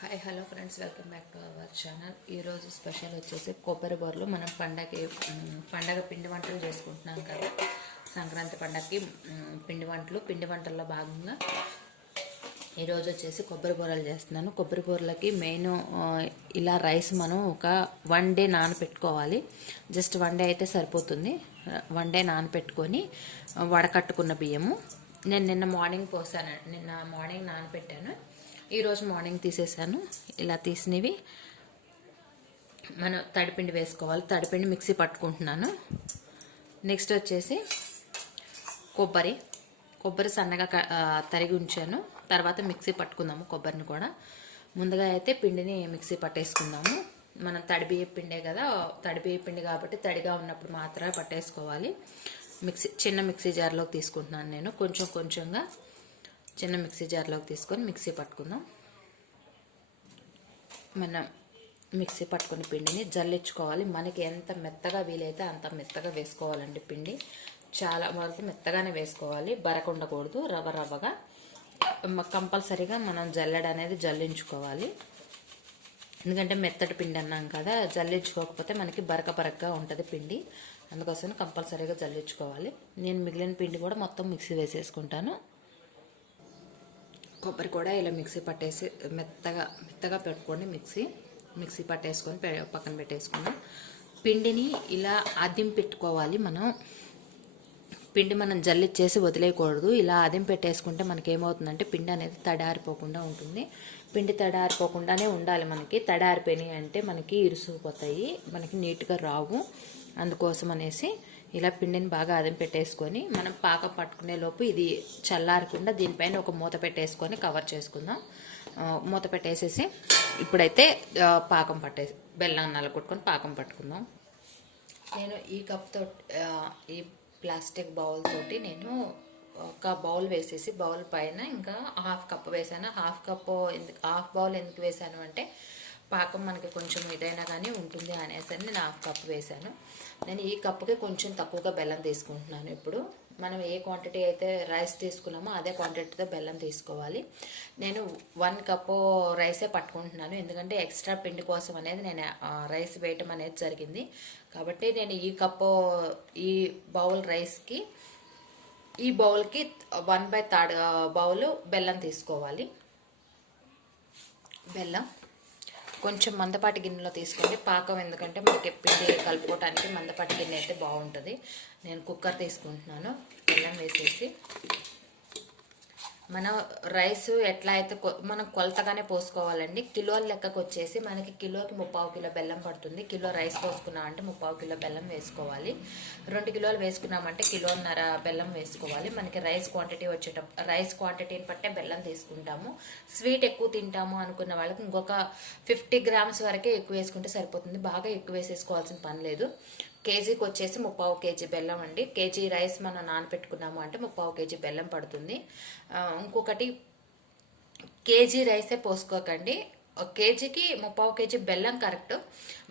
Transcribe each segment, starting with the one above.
Hi hello friends welcome back to our channel ఈరోజు special వచ్చేసి కొబ్బరి బోర్లు. మనం పండగ పండగ పిండి వంటలు చేసుకుంటున్నాం కదా. సంక్రాంతి పండగకి పిండి వంటలు. పిండి వంటల్లో భాగంగా ఈరోజు వచ్చేసి కొబ్బరి బూరలు చేస్తున్నాను. కొబ్బరి బూరలకి మెయిన్ ఇలా రైస్ మనం ఒక వన్ డే నానబెట్టుకోవాలి జస్ట్ వన్ డే అయితే సరిపోతుంది. వన్ డే నానబెట్టుకొని వడకట్టుకున్న బియ్యము. నేను నిన్న మార్నింగ్ పోసాను. నిన్న మార్నింగ్ నానబెట్టాను ఈరోజు మార్నింగ్ తీసేసాను. ఇలా తీసినవి. మనం తడిపిండి వేసుకోవాలి. తడిపిండి మిక్సీ పట్టుకుంటున్నాను. నెక్స్ట్ వచ్చేసి కొబ్బరి. కొబ్బరి సన్నగా తరిగి ఉంచాను. తర్వాత మిక్సీ పట్టుకుందాము కొబ్బరిని కూడా. ముందుగా అయితే పిండిని మిక్సీ పట్టేసుకుందాము. మనం తడిబియ్య పిండే కదా. తడిబియ్య పిండి కాబట్టి తడిగా ఉన్నప్పుడు మాత్రమే పట్టేసుకోవాలి. మిక్సీ చిన్న మిక్సీ జార్లోకి తీసుకుంటున్నాను నేను. కొంచెం కొంచెంగా చిన్న మిక్సీ జార్లోకి తీసుకొని మిక్సీ పట్టుకుందాం. మనం మిక్సీ పట్టుకున్న పిండిని జల్లించుకోవాలి. మనకి ఎంత మెత్తగా వీలైతే అంత మెత్తగా వేసుకోవాలండి పిండి. చాలా వరకు మెత్తగానే వేసుకోవాలి. బరక ఉండకూడదు రవ్వ రవ్వగా. కంపల్సరీగా మనం జల్లెడ అనేది జల్లించుకోవాలి. ఎందుకంటే మెత్తటి పిండి అన్నాం కదా జల్లించుకోకపోతే మనకి బరక బరకగా ఉంటుంది పిండి. అందుకోసం కంపల్సరీగా జల్లించుకోవాలి. నేను మిగిలిన పిండి కూడా మొత్తం మిక్సీ వేసేసుకుంటాను. కొబ్బరి కూడా ఇలా మిక్సీ పట్టేసి మెత్తగా మెత్తగా పెట్టుకోండి మిక్సీ మిక్సీ పట్టేసుకొని పక్కన పెట్టేసుకుని పిండిని ఇలా అద్దెం పెట్టుకోవాలి మనం. పిండి మనం జల్లిచ్చేసి వదిలేయకూడదు. ఇలా అదిం పెట్టేసుకుంటే మనకి ఏమవుతుందంటే పిండి అనేది తడారిపోకుండా ఉంటుంది. పిండి తడారిపోకుండానే ఉండాలి మనకి. తడారిపోయినాయి అంటే మనకి ఇరుసుకుపోతాయి. మనకి నీట్గా రావు. అందుకోసం అనేసి ఇలా పిండిని బాగా అదం పెట్టేసుకొని మనం పాకం పట్టుకునే లోపు ఇది చల్లారకుండా దీనిపైన ఒక మూత పెట్టేసుకొని కవర్ చేసుకుందాం. మూత పెట్టేసేసి ఇప్పుడైతే పాకం పట్టే బెల్లం నలగొట్టుకొని పాకం పట్టుకుందాం. నేను ఈ కప్తో ఈ ప్లాస్టిక్ బౌల్ తోటి నేను ఒక బౌల్ వేసేసి బౌల్ పైన ఇంకా హాఫ్ కప్ వేసాను. హాఫ్ కప్ ఎందుకు హాఫ్ బౌల్ ఎందుకు వేసాను అంటే పాకం మనకి కొంచెం ఇదైనా కానీ ఉంటుంది అనేసి అని నేను హాఫ్ కప్ వేసాను నేను ఈ కప్పుకి కొంచెం తక్కువగా బెల్లం తీసుకుంటున్నాను ఇప్పుడు. మనం ఏ క్వాంటిటీ అయితే రైస్ తీసుకున్నామో అదే క్వాంటిటీతో బెల్లం తీసుకోవాలి. నేను వన్ కప్పు రైసే పట్టుకుంటున్నాను. ఎందుకంటే ఎక్స్ట్రా పిండి కోసం అనేది నేను రైస్ వేయటం అనేది జరిగింది. కాబట్టి నేను ఈ కప్పు ఈ బౌల్ రైస్కి ఈ బౌల్కి వన్ బై థర్డ్ బౌల్ బెల్లం తీసుకోవాలి. బెల్లం కొంచెం మందపాటి గిన్నెలో తీసుకోండి. పాకం ఎందుకంటే మనకి పిండి కలుపుకోవడానికి మందపాటి గిన్నె అయితే బాగుంటుంది. నేను కుక్కర్ తీసుకుంటున్నాను. బెల్లం వేసేసి మనం రైస్ ఎట్లా అయితే కొ- మనం కొలతగానే పోసుకోవాలండి. కిలోల లెక్కకు వచ్చేసి మనకి కిలోకి ముప్పావు కిలో బెల్లం పడుతుంది. కిలో రైస్ పోసుకున్నాం అంటే ముప్పావు కిలో బెల్లం వేసుకోవాలి. రెండు కిలోలు వేసుకున్నామంటే కిలోన్నర బెల్లం వేసుకోవాలి. మనకి రైస్ క్వాంటిటీ వచ్చేటప్పుడు రైస్ క్వాంటిటీని బట్టే బెల్లం తీసుకుంటాము. స్వీట్ ఎక్కువ తింటాము అనుకున్న వాళ్ళకి ఇంకొక ఫిఫ్టీ గ్రామ్స్ వరకే ఎక్కువ వేసుకుంటే సరిపోతుంది. బాగా ఎక్కువ వేసేసుకోవాల్సిన పని లేదు. కేజీకి వచ్చేసి ముప్పావు కేజీ బెల్లం అండి. కేజీ రైస్ మనం నానపెట్టుకున్నాము అంటే ముప్పావు కేజీ బెల్లం పడుతుంది. ఇంకొకటి కేజీ రైసే పోసుకోకండి. ఒక కేజీకి ముప్పావు కేజీ బెల్లం కరెక్ట్.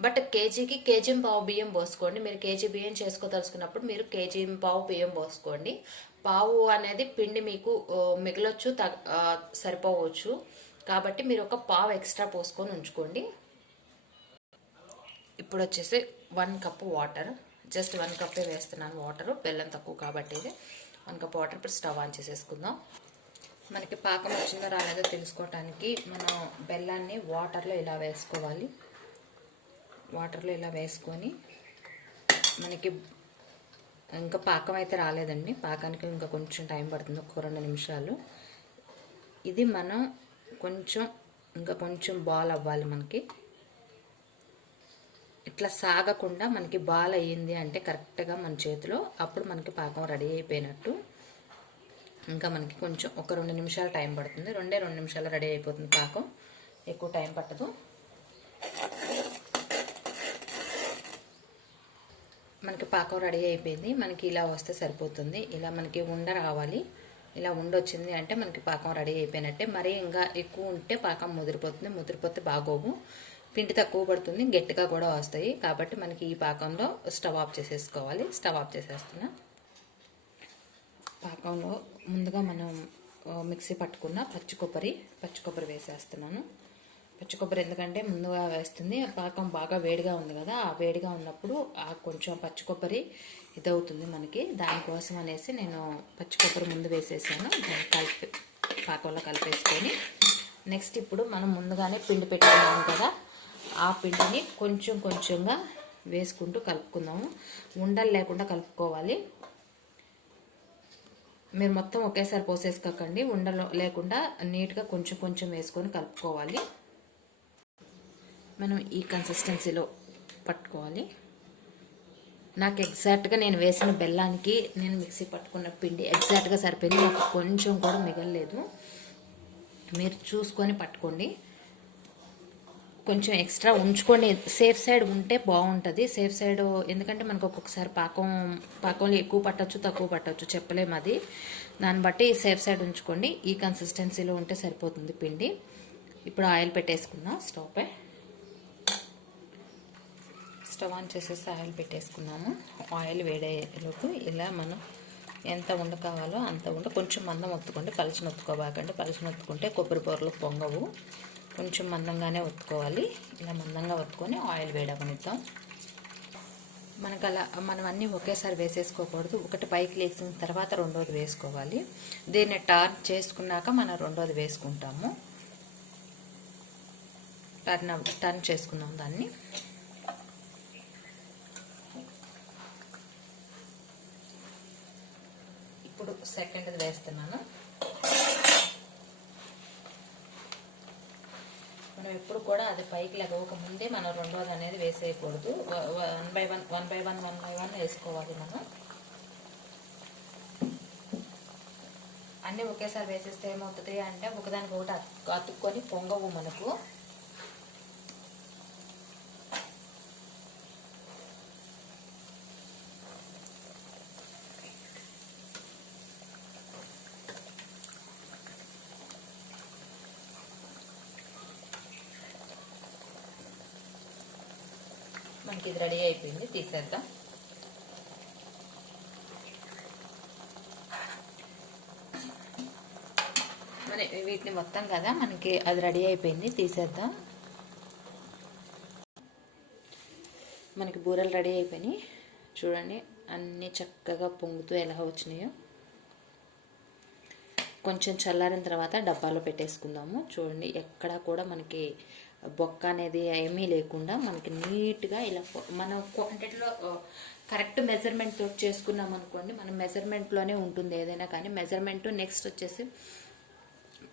బట్ కేజీకి కేజీ పావు బియ్యం పోసుకోండి. మీరు కేజీ బియ్యం చేసుకోదలుచుకున్నప్పుడు మీరు కేజీ పావు బియ్యం పోసుకోండి. పావు అనేది పిండి మీకు మిగలొచ్చు తగ సరిపోవచ్చు. కాబట్టి మీరు ఒక పావు ఎక్స్ట్రా పోసుకొని ఉంచుకోండి. ఇప్పుడు వచ్చేసి one cup water just one కప్పే వేస్తున్నాను వాటర్ బెల్లం తక్కువ కాబట్టి ఇది. వన్ కప్ వాటర్ ఇప్పుడు స్టవ్ ఆన్ చేసేసుకుందాం. మనకి పాకం వచ్చిందో రాలేదో తెలుసుకోవటానికి మనం బెల్లాన్ని వాటర్లో ఇలా వేసుకోవాలి. వాటర్లో ఇలా వేసుకొని మనకి ఇంకా పాకం అయితే రాలేదండి. పాకానికి ఇంకా కొంచెం టైం పడుతుంది ఒక రెండు నిమిషాలు. ఇది మనం కొంచెం ఇంకా కొంచెం బాల్ అవ్వాలి మనకి. ఇట్లా సాగకుండా మనకి బాల్ అయ్యింది అంటే కరెక్ట్గా మన చేతిలో అప్పుడు మనకి పాకం రెడీ అయిపోయినట్టు. ఇంకా మనకి కొంచెం ఒక రెండు నిమిషాలు టైం పడుతుంది. రెండే రెండు నిమిషాలు రెడీ అయిపోతుంది పాకం. ఎక్కువ టైం పట్టదు. మనకి పాకం రెడీ అయిపోయింది. మనకి ఇలా వస్తే సరిపోతుంది. ఇలా మనకి ఉండ రావాలి. ఇలా ఉండొచ్చింది అంటే మనకి పాకం రెడీ అయిపోయినట్టే. మరీ ఇంకా ఎక్కువ ఉంటే పాకం ముదిరిపోతుంది. ముదిరిపోతే బాగోవు. పిండి తక్కువ పడుతుంది గట్టిగా కూడా వస్తాయి. కాబట్టి మనకి ఈ పాకంలో స్టవ్ ఆఫ్ చేసేసుకోవాలి. స్టవ్ ఆఫ్ చేసేస్తున్నా పాకంలో ముందుగా మనం మిక్సీ పట్టుకున్న పచ్చి కొబ్బరి పచ్చి కొబ్బరి వేసేస్తున్నాను. పచ్చి కొబ్బరి ఎందుకంటే ముందుగా వేస్తుంది. పాకం బాగా వేడిగా ఉంది కదా ఆ వేడిగా ఉన్నప్పుడు ఆ కొంచెం పచ్చి కొబ్బరి ఇదవుతుంది మనకి. దానికోసం అనేసి నేను పచ్చి కొబ్బరి ముందు వేసేసాను. దాన్ని కలిపి పాకంలో కలిపేసుకొని. నెక్స్ట్ ఇప్పుడు మనం ముందుగానే పిండి పెట్టుకున్నాం కదా ఆ పిండిని కొంచెం కొంచెంగా వేసుకుంటూ కలుపుకుందాము. ఉండలు లేకుండా కలుపుకోవాలి. మీరు మొత్తం ఒకేసారి పోసేసుకోకండి. ఉండలు లేకుండా నీట్గా కొంచెం కొంచెం వేసుకొని కలుపుకోవాలి. మనం ఈ కన్సిస్టెన్సీలో పట్టుకోవాలి. నాకు ఎగ్జాక్ట్గా నేను వేసిన బెల్లానికి నేను మిక్సీ పట్టుకున్న పిండి ఎగ్జాక్ట్గా సరిపోయింది. నాకు కొంచెం కూడా మిగలలేదు. మీరు చూసుకొని పట్టుకోండి. కొంచెం ఎక్స్ట్రా ఉంచుకొని సేఫ్ సైడ్ ఉంటే బాగుంటుంది. సేఫ్ సైడ్ ఎందుకంటే మనకు ఒక్కొక్కసారి పాకం పాకంలో ఎక్కువ పట్టచ్చు తక్కువ పట్టచ్చు చెప్పలేము అది. దాన్ని బట్టి సేఫ్ సైడ్ ఉంచుకోండి. ఈ కన్సిస్టెన్సీలో ఉంటే సరిపోతుంది పిండి. ఇప్పుడు ఆయిల్ పెట్టేసుకున్నా స్టవ్ పై స్టవ్ ఆన్ చేసేసి ఆయిల్ పెట్టేసుకున్నాము ఆయిల్ వేడేలోపు ఇలా మనం ఎంత ఉండ కావాలో అంత ఉండ కొంచెం మందం ఒత్తుకోండి. పలుచన ఒత్తుకోబాకండి పలుచన ఒత్తుకుంటే కొబ్బరి పొరలు పొంగవు. కొంచెం మందంగానే ఒత్తుకోవాలి. ఇలా మందంగా ఒత్తుకొని ఆయిల్ వేడవనిద్దాం. మనకు అలా మనం అన్నీ ఒకేసారి వేసేసుకోకూడదు. ఒకటి పైకి లేచిన తర్వాత రెండోది వేసుకోవాలి. దీన్ని టర్న్ చేసుకున్నాక మనం రెండోది వేసుకుంటాము. టర్న్ టర్న్ చేసుకుందాం దాన్ని. ఇప్పుడు సెకండ్ వేస్తున్నాను. ఎప్పుడు కూడా అది పైకి లెగవక ముందే మనం రెండోది అనేది వేసేయకూడదు. One by one one by one one by one వేసుకోవాలి మనం. అన్నీ ఒకేసారి వేసేస్తే ఏమవుతుంది అంటే ఒకదానికి ఒకటి అతుక్కొని పొంగవు మనకు. మనకి ఇది రెడీ అయిపోయింది తీసేద్దాం. మరి వీటిని మొత్తం కదా మనకి అది రెడీ అయిపోయింది తీసేద్దాం. మనకి బూరెలు రెడీ అయిపోయినాయి. చూడండి అన్నీ చక్కగా పొంగుతూ ఎలా వచ్చినాయో. కొంచెం చల్లారిన తర్వాత డబ్బాలో పెట్టేసుకుందాము. చూడండి ఎక్కడా కూడా మనకి బొక్క అనేది ఏమీ లేకుండా మనకి నీట్గా ఇలా మనం క్వాంటిటీలో కరెక్ట్ మెజర్మెంట్ తోటి చేసుకున్నాం అనుకోండి మన మెజర్మెంట్లోనే ఉంటుంది ఏదైనా కానీ. మెజర్మెంట్ నెక్స్ట్ వచ్చేసి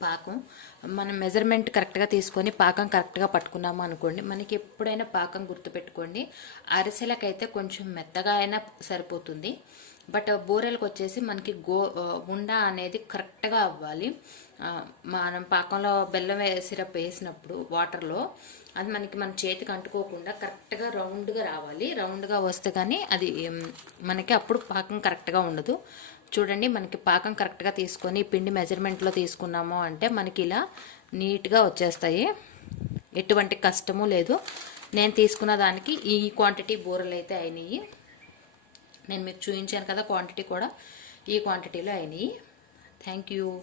పాకం. మనం మెజర్మెంట్ కరెక్ట్గా తీసుకొని పాకం కరెక్ట్గా పట్టుకున్నాము అనుకోండి మనకి ఎప్పుడైనా పాకం గుర్తుపెట్టుకోండి. అరిసెలకైతే కొంచెం మెత్తగా అయినా సరిపోతుంది. బట్ బూరెలకు వచ్చేసి మనకి గో ఉండ అనేది కరెక్ట్గా అవ్వాలి. మనం పాకంలో బెల్లం వే- సిరప్ వేసినప్పుడు వాటర్లో అది మనకి మన చేతికి అంటుకోకుండా కరెక్ట్గా రౌండ్గా రావాలి. రౌండ్గా వస్తే కానీ అది మనకి అప్పుడు పాకం కరెక్ట్గా ఉండదు. చూడండి మనకి పాకం కరెక్ట్గా తీసుకొని పిండి మెజర్మెంట్లో తీసుకున్నాము అంటే మనకి ఇలా నీట్గా వచ్చేస్తాయి. ఎటువంటి కష్టము లేదు. నేను తీసుకున్న దానికి ఈ క్వాంటిటీ బూరలు అయితే అయినాయి. నేను మీకు చూపించాను కదా క్వాంటిటీ కూడా. ఈ క్వాంటిటీలో అయినాయి. Thank you